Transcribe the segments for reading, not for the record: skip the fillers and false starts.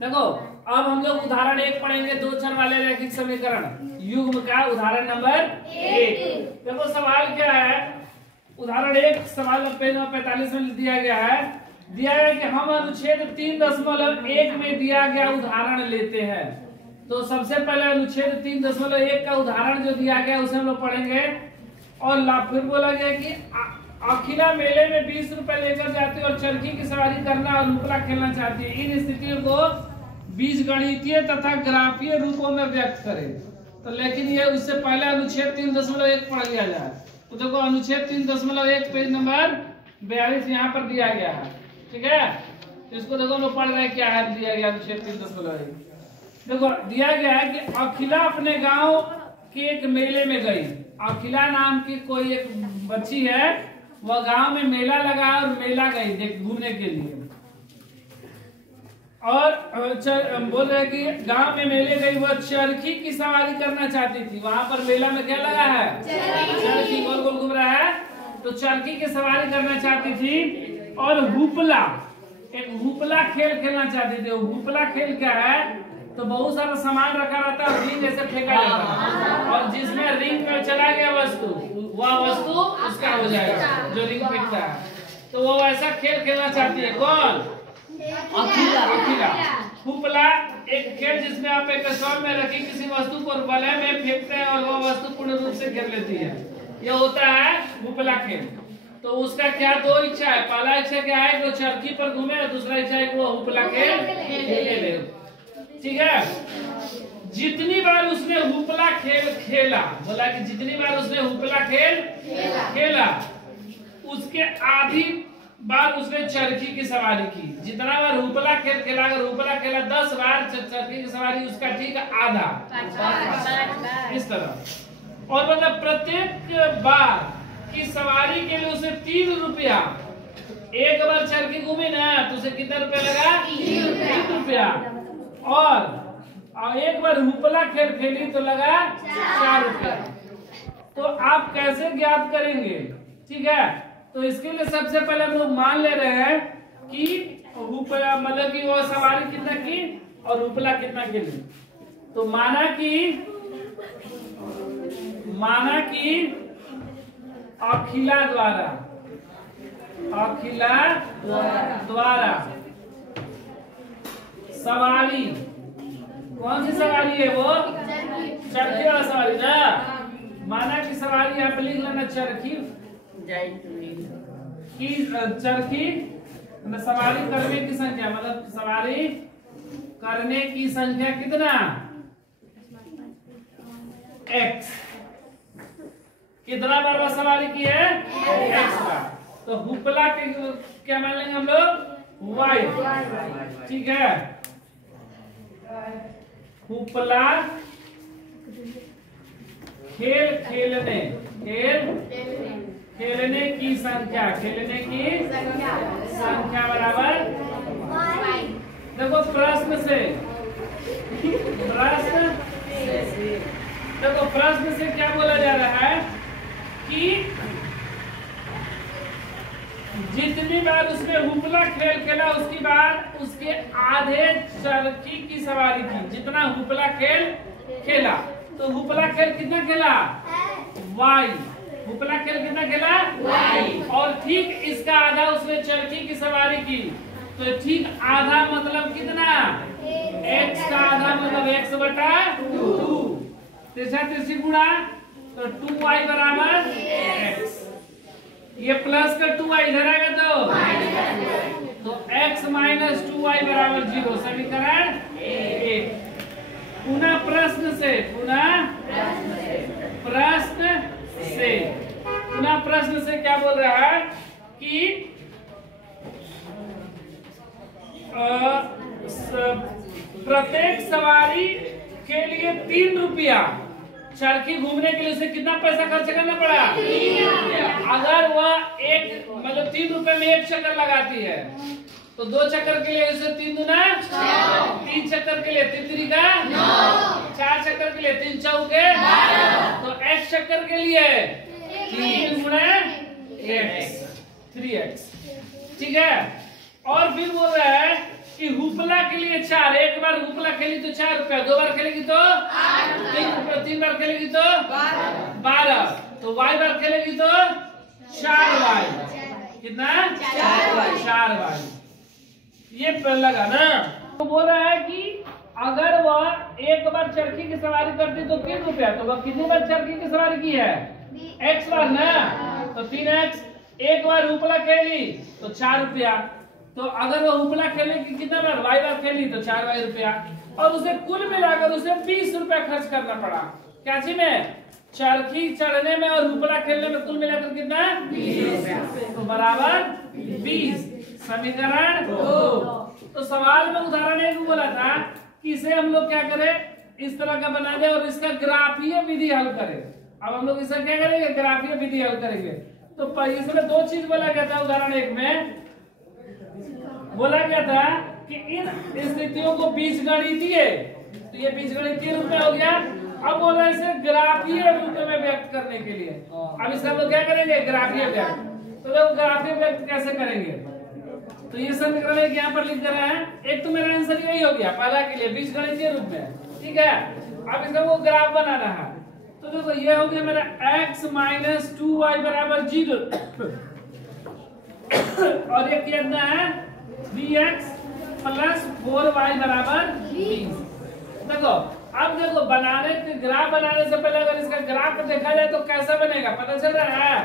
देखो अब हम लोग उदाहरण 1 पढ़ेंगे, दो चर वाले रैखिक समीकरण युग्म का उदाहरण नंबर 1। देखो सवाल क्या है, उदाहरण 1 सवाल पेज नंबर 45 में दिया गया है कि हम अनुच्छेद 3.1 में दिया गया उदाहरण लेते हैं। तो सबसे पहले अनुच्छेद 3.1 का उदाहरण जो दिया गया उसे हम लोग पढ़ेंगे। और फिर बोला गया कि अखिला मेले में 20 रुपए लेकर जाती है और चरखी की सवारी करना और उपला खेलना चाहती है। इन स्थितियों को बीजगणितीय तथा ग्राफीय रूपों में व्यक्त करें। तो लेकिन ये उससे पहले अनुच्छेद 3.1 पढ़ लिया जाए। तो देखो अनुच्छेद 3.1 पेज नंबर 42 यहाँ पर दिया गया है, ठीक है। तो इसको देखो हम लोग पढ़ रहे हैं क्या है, दिया गया अनुच्छेद 3.1। देखो दिया गया है कि अखिला अपने गांव के एक मेले में गई। अखिला नाम की कोई एक बच्ची है, वह गांव में मेला लगा और मेला गई घूमने के लिए। और बोल रहे कि गांव में मेले गई, वह चरखी की सवारी करना चाहती थी। वहां पर मेला में क्या लगा है, चरखी गोल गोल घूम रहा है। तो चरखी की सवारी करना चाहती थी और हुपला, एक हुपला खेल खेलना चाहती थी। हुपला खेल क्या है, तो बहुत सारा सामान रखा रहता है, रिंग जैसे फेंका जाता है और जिसमें रिंग में चला गया वस्तु, वह वस्तु उसका हो जाएगा जो रिंग फेंकता है। तो वो ऐसा खेल खेलना चाहती है। कौन? अखिला। हुपला एक खेल जिसमें आप एक स्टॉल में रखी किसी वस्तु को वलय में फेंकते हैं और वह वस्तु पूर्ण रूप से घेर लेती है, यह होता है हुपला खेल। तो उसका क्या दो इच्छा है, पहला इच्छा क्या है कि वो चरखी पर घूमे और दूसरा इच्छा है कि वो हुपला खेल खेले, ठीक है। जितनी बार उसने हुपला खेल खेला, बोला कि जितनी बार उसने हुपला खेल खेला उसके आधी बार उसने चरखी की सवारी की। जितना बार हुपला खेल खेला, अगर हुपला खेला 10 बार, चरखी की सवारी उसका ठीक आधा, इस तरह। और मतलब प्रत्येक बार की सवारी के लिए उसे 3 रुपया, एक बार चरखी घूमी ना तो उसे कितना रुपया लगा, 3 रुपया। और एक बार हुपला खेल खेली तो लगा 4 रुपया। तो आप कैसे ज्ञात करेंगे, ठीक है। तो इसके लिए सबसे पहले हम लोग मान ले रहे हैं कि हुपला मतलब कि वो सवारी कितना की और हुपला कितना खेली। तो माना कि अखिला द्वारा सवारी, कौन सी सवारी है वो, चरखी वाला सवारी ना। माना कि सवारी आप लिख लेना चरखी की, चरखी मतलब सवारी करने की संख्या, मतलब सवारी करने की संख्या कितना, x। कितना बार वह सवारी की है, x बार। तो हुपला के क्या मान लेंगे हम लोग, y, ठीक है। हुपला खेलने की संख्या बराबर। देखो प्रश्न से क्या बोला जा रहा है कि जितनी बार उसने हुपला खेल खेला उसकी बाद उसके आधे चरखी की सवारी की। जितना हुपला खेल खेला, तो हुपला खेल कितना खेला, y। हुपला खेल कितना खेला, y। और ठीक इसका आधा उसने चरखी की सवारी की। तो ठीक आधा मतलब कितना, x का आधा मतलब x बटा 2। तिरछी गुणा, तो 2y बराबर x। ये प्लस का 2y इधर आएगा तो x माइनस 2y बराबर 0। समीकरण 1। पुनः प्रश्न से क्या बोल रहा है कि प्रत्येक सवारी के लिए 3 रुपया, चरखी घूमने के लिए उसे कितना पैसा खर्च करना पड़ा, अगर वह एक मतलब 3 रुपए में 1 चक्कर लगाती है तो 2 चक्कर के लिए उसे 3 दूना 3 चक्कर के लिए 3 त्रिका 4 चक्कर के लिए 3 चौके, तो x चक्कर के लिए 3 गुणा x 3x, ठीक है। और फिर बोल रहा है कि हुपला के लिए 4, एक बार हुपला खेली तो 4 रुपया, 2 बार खेलेगी तो 3 रुपया, 3 बार खेलेगी तो 12, तो y बार खेलेगी तो 4y, कितना 4y। ये लगा ना। तो बोल रहा है कि अगर वह एक बार चरखी की सवारी करती तो 3 रुपया, तो वह कितनी बार चरखी की सवारी की है? x बार ना, तो 3x। एक बार उपला खेली तो 4 रुपया, तो अगर वो उपला खेलेगी कितना बार? y बार खेली तो 4y रुपया, और उसे कुल मिलाकर उसे 20 रुपया खर्च करना पड़ा। क्या चीज में? चरखी चढ़ने में और उपला खेलने में कुल मिलाकर कितना? 20 रुपया, तो बराबर 20। समीकरण 2। तो सवाल में उदाहरण एक बोला था कि इसे हम लोग क्या करें, इस तरह का बना दे और इसका ग्राफीय विधि हल करें। अब हम लोग इसका क्या करेंगे? ग्राफीय विधि हल करेंगे। तो इसमें 2 चीज बोला गया था। उदाहरण 1 में बोला गया था कि इन स्थितियों को बीजगणितीय, तो ये बीजगणितीय रूप में हो गया। अब बोल रहे हैं इसे ग्राफीय रूप में व्यक्त करने के लिए। अब इसका हम लोग क्या करेंगे? ग्राफीय व्यक्त। तो लोग ग्राफीय व्यक्त कैसे करेंगे? तो ये समीकरण एक यहाँ पर लिख दे रहे हैं। एक तो मेरा आंसर यही हो गया पहला के लिए, बीजगणितीय रूप में, ठीक है। अब इसका वो ग्राफ बनाना है। तो देखो ये हो गया मेरा x माइनस 2y बराबर 0 और ये कितना है? bx प्लस 4y बराबर 20। देखो अब देखो बनाने के ग्राफ बनाने से पहले अगर इसका ग्राफ देखा जाए तो कैसा बनेगा पता चल रहा है?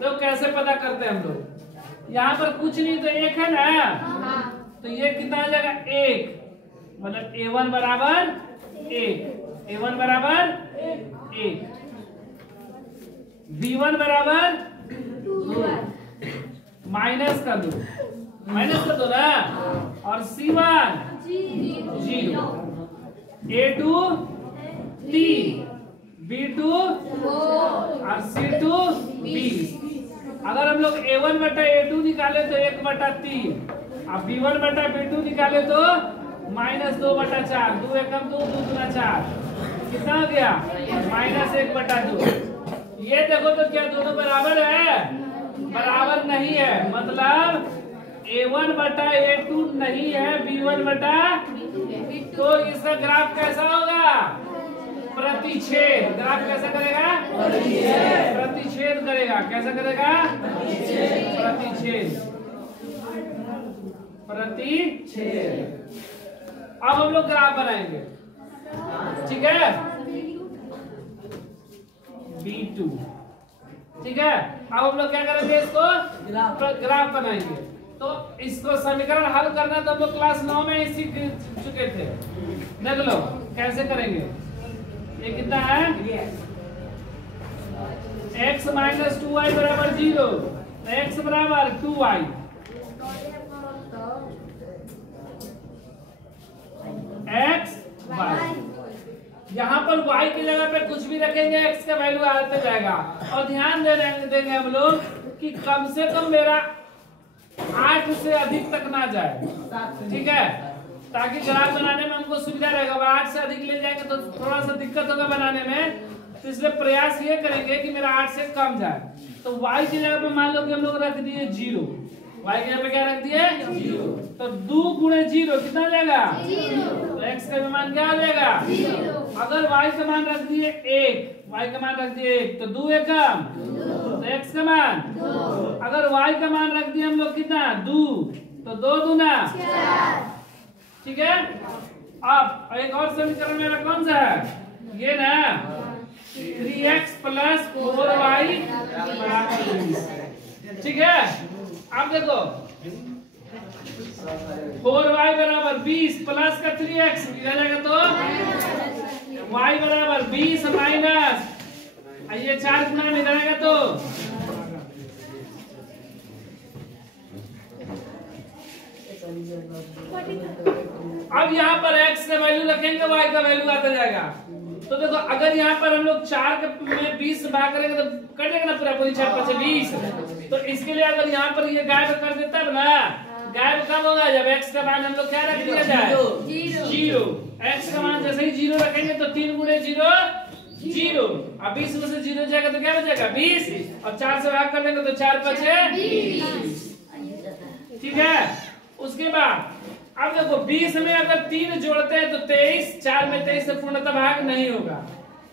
तो कैसे पता करते हैं हम लोग? यहाँ पर कुछ नहीं तो 1 है ना, तो ये कितना आ जाएगा? 1, मतलब a1 बराबर 1, a1 बराबर 1, b1 बराबर 2, माइनस कर दो ना, और c1 0, a2 3, b2 और c2 20। अगर हम लोग a1 बटा a2 निकाले तो 1 बटा 3, अब b1 बटा b2 निकाले तो माइनस 2 बटा 4, 2 एकम 2, 2 गुना 4, कितना हो गया? माइनस 1 बटा 2। ये देखो तो क्या दोनों बराबर है? बराबर नहीं है, मतलब a1 बटा a2 नहीं है, b1 बटा, तो इसका ग्राफ कैसा होगा? प्रतिच्छेद। ग्राफ कैसा करेगा? प्रतिच्छेद करेगा। कैसा करेगा? प्रतिच्छेद। अब हम लोग ग्राफ बनाएंगे, ठीक है। B2, ठीक है। अब हम लोग क्या करेंगे? इसको ग्राफ बनाएंगे। तो इसको समीकरण हल करना तो हम लोग क्लास 9 में ही सीख चुके थे। देख लो कैसे करेंगे। ये कितना है? x माइनस 2y बराबर 0, x बराबर 2y, x y। यहाँ पर y की जगह पे कुछ भी रखेंगे x का वैल्यू आते जाएगा। और ध्यान देंगे हम लोग कि कम से कम मेरा 8 से अधिक तक ना जाए, ठीक है, ताकि ग्राफ बनाने में हमको सुविधा रहेगा। अगर 8 से अधिक ले जाएंगे तो थोड़ा सा दिक्कत होगा बनाने में, तो इसलिए प्रयास ये करेंगे कि मेरा 8 से कम जाए। तो y की जगह पे मान लो कि हम लोग रख दिए 0, y की जगह पे क्या रख दिए? 0। तो 2 गुणे 0 कितना हो जाएगा? 0। तो x का मान क्या हो जाएगा? 0। अगर y का मान रख दिए 1, y का मान रख दिए 1, तो 2 एकम 2, तो x का मान 2। अगर y का मान रख दिए हम लोग कितना? 2, तो 2 दूना 4, ठीक है। अब एक और समीकरण मेरा कौन सा है? ये ना 3x प्लस 4y बराबर 20, ठीक है। अब देखो 4y बराबर 20 प्लस का 3x किया जाएगा तो y बराबर 20 माइनस ये 4 गुना में जाएगा तो अब यहाँ पर x का वैल्यू रखेंगे, y का वैल्यू आता जाएगा। तो देखो अगर यहाँ पर हम लोग 4 में 20 भाग करेंगे तो कटेगा ना पूरा, पूरी 4 5 20। तो इसके लिए अगर यहाँ पर ये गायब कर देता है ना, गायब कब होगा? जब x का मान हम लोग क्या रख दिया जाए? 0। x का मान जैसे ही 0 रखेंगे तो 3 गुणे 0 0। अब 20 में से 0 जाएगा तो क्या बचेगा? 20, और 4 से भाग कर देंगे तो 4 5 20, ठीक है। उसके बाद अब देखो 20 में अगर 3 जोड़ते हैं तो 23, 4 में 23 से पूर्णतः भाग नहीं होगा।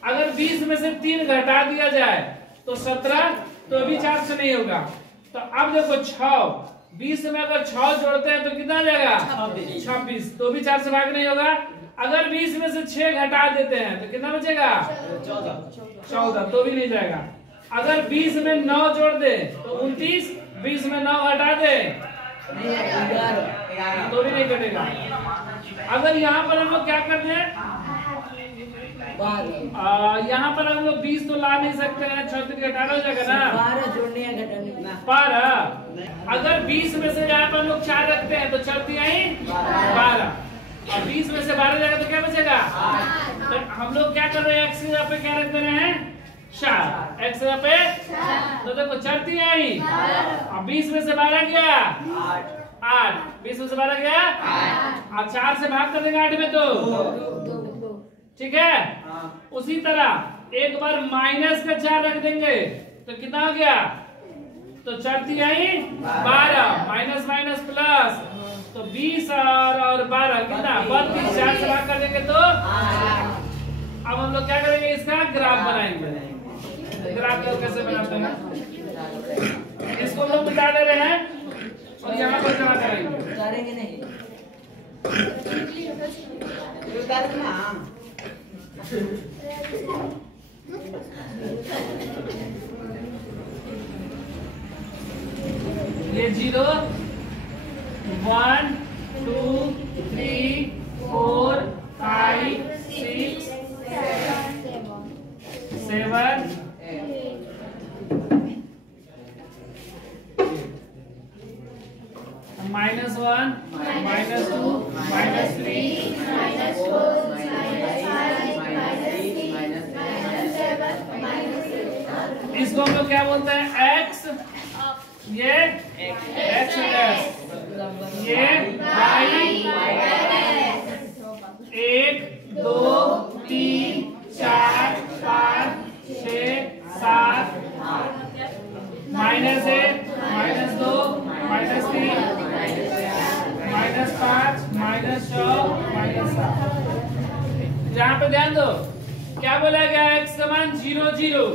अगर 20 में से 3 घटा दिया जाए तो 17, तो भी 4 से नहीं होगा। तो अब देखो 6, 20 में अगर 6 जोड़ते हैं तो कितना आ जाएगा 26, तो भी 4 से भाग नहीं होगा। अगर 20 में से 6 घटा देते हैं तो कितना बचेगा 14, तो भी नहीं जाएगा। अगर 20 में 9 जोड़ दे तो 29, 20 में 9 घटा दे तो भी नहीं कटेगा। अगर यहाँ पर हम लोग क्या कर रहे हैं, यहाँ पर हम लोग 20 तो ला नहीं सकते हैं, 36 घटाना हो जाएगा ना 12 जोड़ने या घटाने 12। अगर 20 में से यहाँ पर हम लोग 4 रखते हैं तो चलती आई 12, और 20 में से 12 जाएगा तो क्या बचेगा। तो हम लोग क्या कर रहे हैं, एक्स की जगह पे क्या रख दे रहे हैं 4, एक्स की जगह पे, तो देखो चलती आई। अब 20 में से 12 गया 8, 20 में से 12 गया 8, 4 से भाग कर देंगे 8 में तो ठीक है। उसी तरह एक बार माइनस का 4 रख देंगे तो कितना हो गया, तो चढ़ती आई 12, माइनस माइनस प्लस, तो 20 और 12 कितना 32, 4 से भाग कर देंगे तो। अब हम लोग क्या करेंगे, इसका ग्राफ बनाएंगे। ग्राफ कैसे बनाते हैं, इसको हम लोग मिटा दे रहे हैं और यहाँ पर जमा करेंगे। उतारेंगे नहीं, ये 0, 1, 2, 3, 4, 5, 6, 7, -1, -2, -3, इसको हम लोग क्या बोलते हैं, x, ये x डैश, ये y, 1, 2, 3, 4, 5, 6, 7, -1, -2, -3, -5, -6, -7। यहाँ पे ध्यान दो, क्या बोला गया, x का मान 0, 0,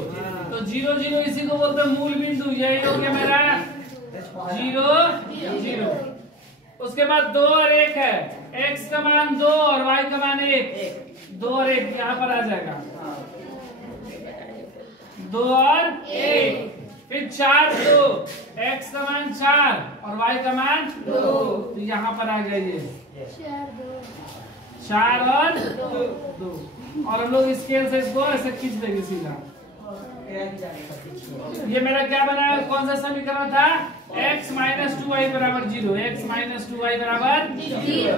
तो 0, 0 इसी को बोलते हैं मूल बिंदु। यही हो गया मेरा 0, 0। उसके बाद 2 और 1 है, x का मान 2 और y का मान 1, 2 और 1 यहाँ पर आ जाएगा, 2 और 1। फिर 4, 2, x का मान 4 और y का मान 2, तो यहाँ पर आ गया ये 4 और 2। और हम लोग स्केल से इसको ऐसे खींच देंगे सीधा। ये मेरा क्या बना है, कौन सा समीकरण था, x - 2y बराबर 0, x - 2y बराबर 0।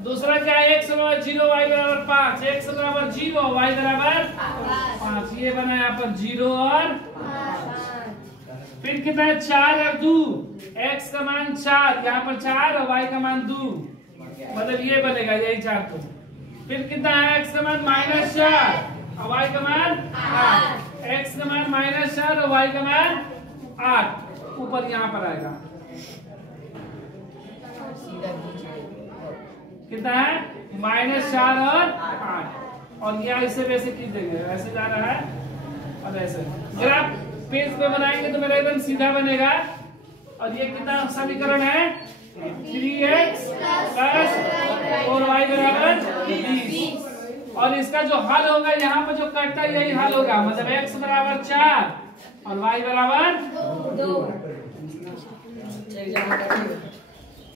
दूसरा क्या है, x बराबर 0, y बराबर 5, x बराबर 0, y बराबर 5। ये बना यहाँ पर 0 और 5। फिर कितना है, 4 और 2, x का मान 4, यहाँ पर 4 और y का मान 2, मतलब ये बनेगा यही 4 तो। फिर कितना है, x का मान -4 और y का मान 8, x का मान -4 और y का मान 8, ऊपर यहाँ पर आएगा कितना है, -4 और 8, और यहाँ इसे वैसे खींच देंगे, ऐसे जा रहा है और ऐसे। ग्राफ पेज पे बनाएंगे तो मेरा एकदम सीधा बनेगा। और ये कितना समीकरण है, 3x + 4y बराबर 20। और इसका जो हल होगा, यहाँ पर जो कटता है यही हल होगा, मतलब x बराबर 4 और y बराबर 2।